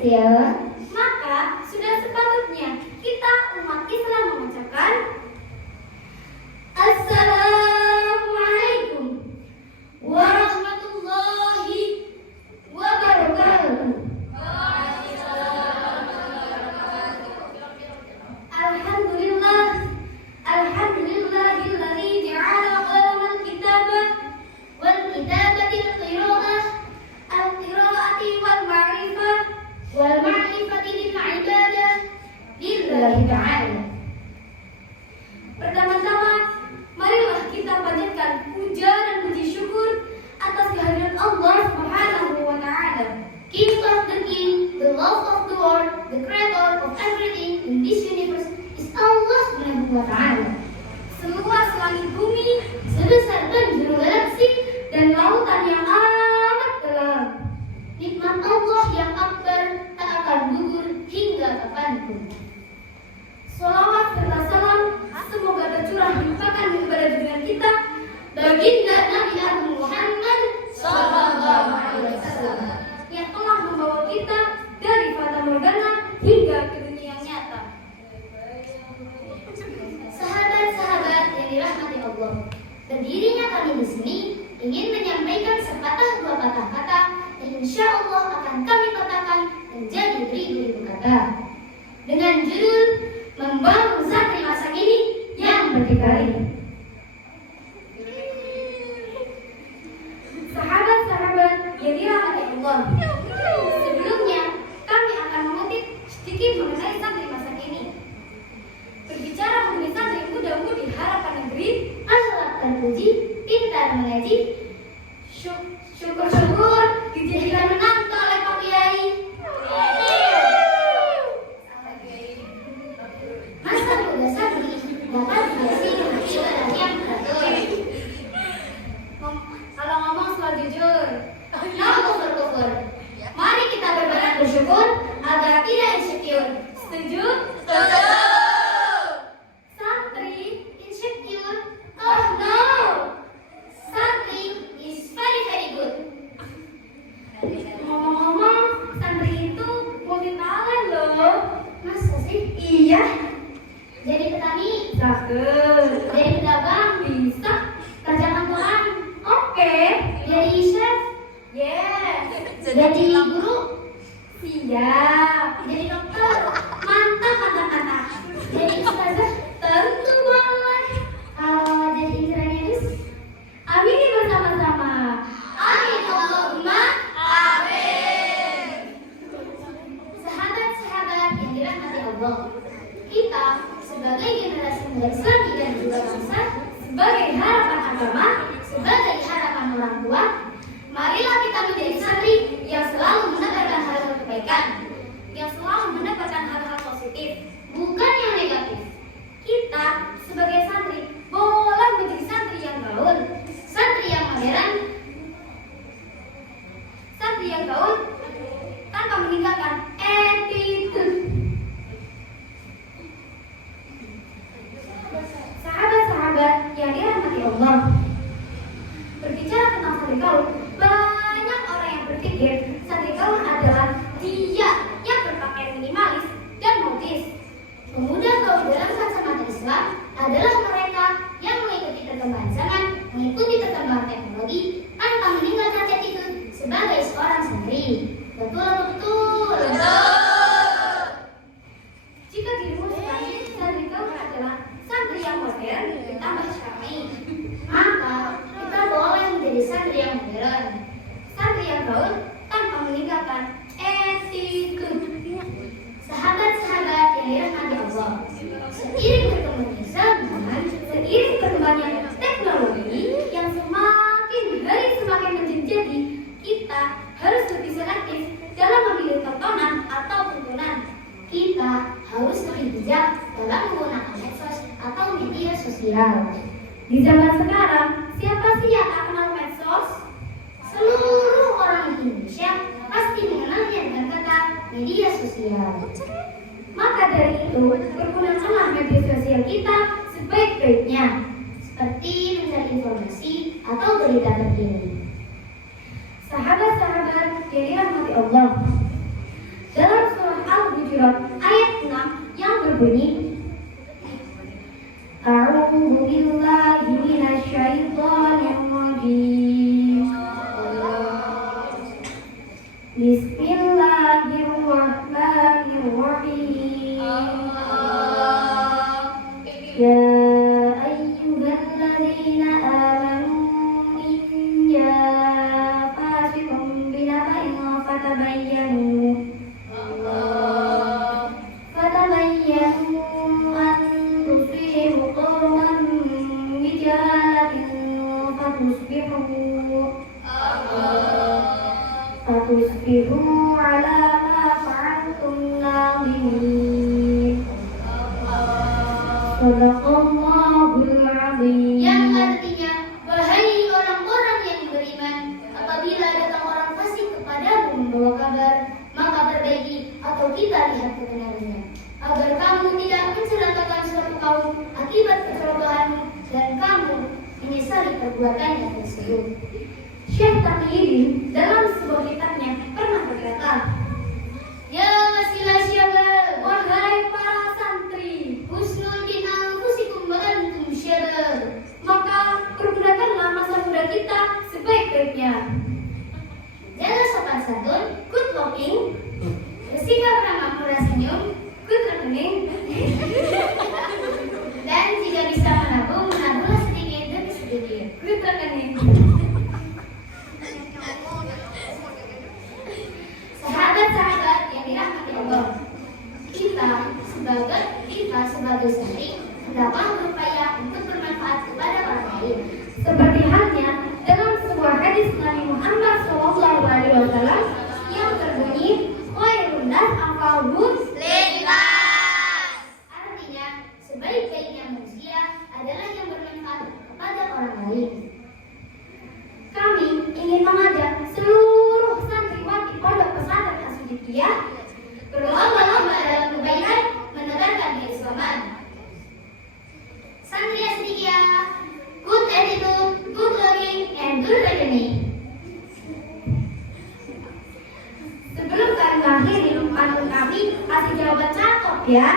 Siap. Maka sudah sepatutnya kita umat Islam mengucapkan Assalamualaikum warahmatullahi wabarakatuh. Alhamdulillah, alhamdulillahilladzi ja'ala qalamal kitabah wal kitabatil qiraah al-qiraati wal ma'rifah wal ma'rifati lil ibadah lillahi ta'ala. Pertama-tama, marilah kita panjatkan puja dan puji syukur atas kehadiran Allah Subhanahu wa Ta'ala, King of the King, the Lord of the world, the Creator of everything in this universe is Allah Subhanahu wa Ta'ala. Seluas langit bumi, sebesar penjuru galaksi dan lautan yang amat dalam, nikmat Allah yang akbar tak akan gugur hingga kapanpun. Salawat serta salam semoga tercurah limpahkan kepada junjungan kita baginda Nabi Agung Muhammad Sallallahu Alaihi Wasallam yang telah membawa kita dari fata morgana hingga ke dunia yang nyata. Sahabat-sahabat yang dirahmati Allah, berdirinya kami di sini ingin menyampaikan sepatah dua patah kata yang insya Allah akan kami katakan menjadi beribu-ribu kata dengan judul membangun santri masa kini yang berdikari. Sahabat-sahabat yang dirahmati Allah, sebelumnya kami akan mengutip sedikit mengenai santri masa kini. Berbicara mengenai santri muda-mudi harapan negeri, akhlak terpuji, pintar mengaji, syukur-syukur dijadikan menantu oleh Pak Kiai. Masa muda santri dapat dihiasi dengan ibadah yang teratur. Kalau ngomong selalu jujur, no kufur-kufur. Mari kita berbanyak bersyukur agar tidak insecure. Setuju? Setuju. Santri insecure? Oh no. Santri is very very good. Ngomong-ngomong, santri itu multi talent loh. Masa sih? Iya. Jadi petani? Cakep. Jadi pedagang? Bisa. Kerja kantoran? Oke. Jadi chef? Yes. Jadi guru? Siap. Jadi dokter? Mantap, mantap, mantap. Jadi ustazah? Tentu boleh. Jadi indranianis? Amin bersama-sama. Amin Allahumma amin. Sahabat-sahabat yang dirahmati Allah, kita sebagai generasi muda Islami dan juga bangsa, sebagai harapan agama, sebagai harapan orang tua, marilah kita menjadi santri yang selalu menebarkan hal-hal kebaikan, yang selalu mendapatkan hal-hal positif, bukan yang negatif. Kita sebagai santri boleh menjadi santri yang gaul, santri yang modern, santri yang gaul tanpa meninggalkan attitude. Sahabat-sahabat yang dirahmati Allah, berbicara tentang santri gaul, banyak orang yang berpikir santri gaul adalah dia yang berpakaian minimalis dan modis. Pemuda gaul dalam kacamata Islam adalah mereka yang mengikuti perkembangan zaman, mengikuti perkembangan teknologi tanpa meninggalkan attitude sebagai seorang santri. Betul atau betul? Betul. Jika dirimu sekali santri gaul adalah santri yang modern ditambah syar'i, maka kita boleh menjadi santri yang modern, santri yang gaul tanpa meninggalkan attitude. Sahabat-sahabat yang dirahmati Allah, seiring berkembangnya zaman, seiring berkembangnya teknologi yang semakin hari semakin menjadi, kita harus lebih selektif dalam memilih tontonan atau tuntunan. Kita harus lebih bijak dalam menggunakan medsos atau media sosial. Di zaman sekarang, siapa sih yang tak kenal medsos? Seluruh orang Indonesia pasti mengenalnya dengan kata media sosial. Maka dari itu, pergunakanlah media sosial kita sebaik-baiknya, seperti mencari informasi atau berita terkini. Sahabat-sahabat yang dirahmati Allah, dalam berbunyi, A'udzu billahi minasyaitonir rajim. Bismillahirrahmanirrahim. Ya ayyuhalladzina amanu in ja'akum binaba'in fatabayyanu an tusibu qauman bijahalatin fatusbihu ala ma fa'altum nadimin. Sadaqallahul azim. Yang artinya, wahai orang-orang yang beriman, apabila datang orang fasik kepadamu membawa kabar, maka perbaiki atau kita lihat kebenarannya, agar kamu tidak mencelakakan suatu kaum akibat kecerobohanmu dan kamu menyesali perbuatannya tersebut. Syekh Taqiyuddin dalam sebuah kitabnya pernah berkata, Ya wasilah syabab, wahai para santri, husnul bin anfusikum wa antum syabab, maka pergunakanlah masa muda kita sebaik-baiknya. jaga sopan santun, good walking, bersikap ramah murah senyum, Good rekening, dan jika bisa menabung, menabunglah sedikit demi sedikit. good rekening. Sahabat-sahabat yang dirahmati Allah, kita sebagai santri hendaklah berupaya untuk bermanfaat kepada orang lain. Seperti halnya dalam sebuah hadis Nabi Muhammad SAW yang terbunyi, khairun nas anfa'uhum Lintas. Artinya, sebaik-baiknya manusia adalah yang bermanfaat kepada orang lain. Kami ingin mengajak seluruh santriwati pondok pesantren As-Siddiqiyah Berlomba-lomba dalam kebaikan menegakkan keislaman. Santri As-Siddiqiyah, good attitude, good looking, and good reasoning. Sebelum kami mengakhiri pantun kami, kasih jawaban cakep ya.